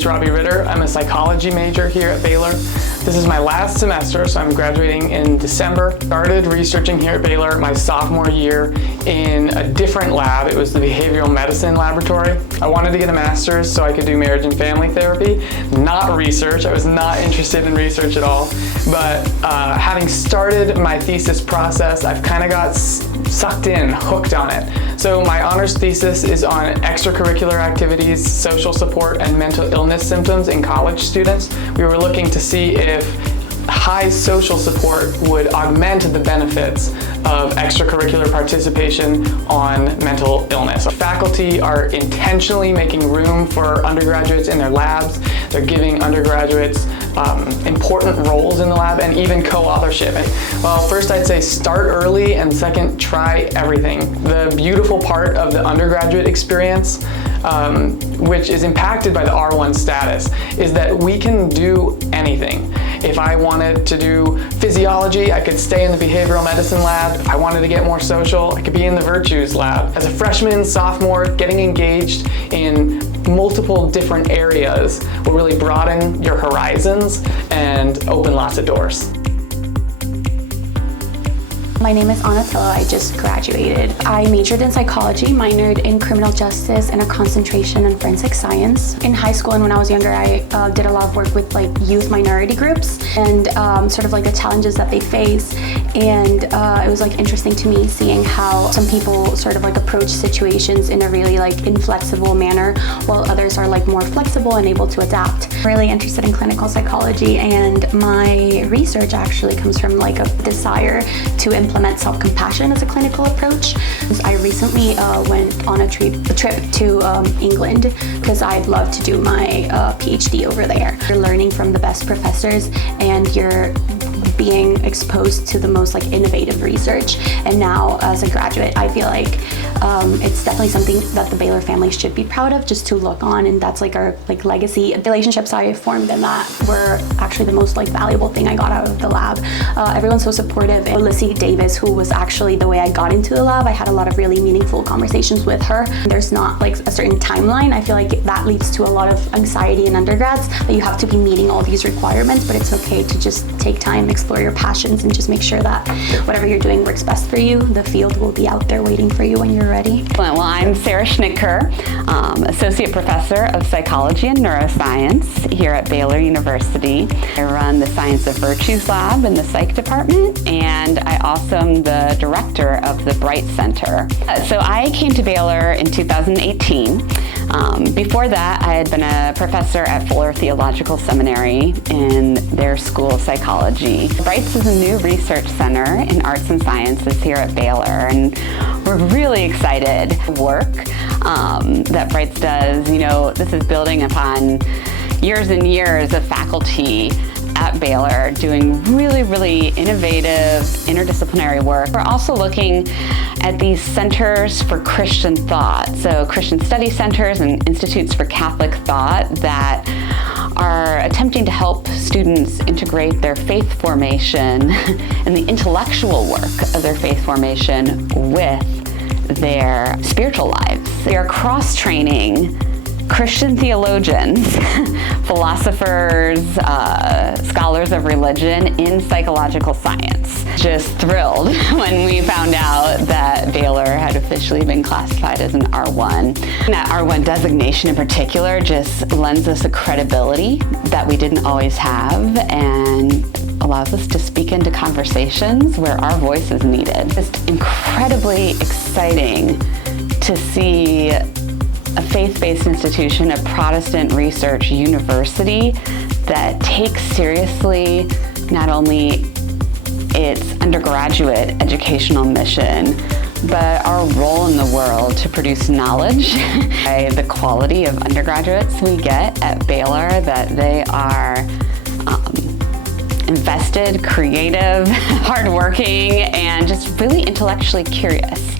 name's Robbie Ridder. I'm a psychology major here at Baylor. This is my last semester, so I'm graduating in December. Started researching here at Baylor my sophomore year in a different lab. It was the behavioral medicine laboratory. I wanted to get a master's so I could do marriage and family therapy, not research. I was not interested in research at all. But having started my thesis process, I've kind of got sucked in, hooked on it. So my honors thesis is on extracurricular activities, social support, and mental illness symptoms in college students. We were looking to see if high social support would augment the benefits of extracurricular participation on mental illness. Faculty are intentionally making room for undergraduates in their labs. They're giving undergraduates important roles in the lab and even co-authorship. Well, first I'd say start early, and second, try everything. The beautiful part of the undergraduate experience, which is impacted by the R1 status, is that we can do anything. If I wanted to do physiology, I could stay in the behavioral medicine lab. If I wanted to get more social, I could be in the virtues lab. As a freshman, sophomore, getting engaged in multiple different areas will really broaden your horizons and open lots of doors. My name is Ana Tello. I just graduated. I majored in psychology, minored in criminal justice, and a concentration in forensic science. In high school and when I was younger, I did a lot of work with youth minority groups and sort of the challenges that they face. And it was interesting to me seeing how some people sort of approach situations in a really inflexible manner, while others are more flexible and able to adapt. I'm really interested in clinical psychology, and my research actually comes from a desire to implement self-compassion as a clinical approach. I recently went on a trip to England because I'd love to do my Ph.D. over there. You're learning from the best professors and you're being exposed to the most innovative research. And now as a graduate, I feel it's definitely something that the Baylor family should be proud of, just to look on, and that's our legacy. The relationships I formed in that were actually the most valuable thing I got out of the lab. Everyone's so supportive. And Lissy Davis, who was actually the way I got into the lab, I had a lot of really meaningful conversations with her. There's not a certain timeline. I feel that leads to a lot of anxiety in undergrads, that you have to be meeting all these requirements, but it's okay to just take time, explore your passions, and just make sure that whatever you're doing works best for you. The field will be out there waiting for you when you're ready. Well, I'm Sarah Schnitker, Associate Professor of Psychology and Neuroscience here at Baylor University. I run the Science of Virtues Lab in the Psych Department, and I also am the Director of the BRIGHTS Center. So I came to Baylor in 2018. Before that, I had been a professor at Fuller Theological Seminary in their School of Psychology. BRIGHTS is a new research center in arts and sciences here at Baylor, and we're really excited. Work that BRIGHTS does, this is building upon years and years of faculty at Baylor doing really, really innovative interdisciplinary work. We're also looking at these centers for Christian thought, so Christian study centers and institutes for Catholic thought that are attempting to help students integrate their faith formation and the intellectual work of their faith formation with their spiritual lives. They are cross-training Christian theologians, philosophers, scholars of religion in psychological science. Just thrilled when we found out that Baylor had officially been classified as an R1. And that R1 designation in particular just lends us a credibility that we didn't always have, and allows us to speak into conversations where our voice is needed. It's incredibly exciting to see a faith-based institution, a Protestant research university that takes seriously not only its undergraduate educational mission, but our role in the world to produce knowledge by the quality of undergraduates we get at Baylor, that they are invested, creative, hardworking, and just really intellectually curious.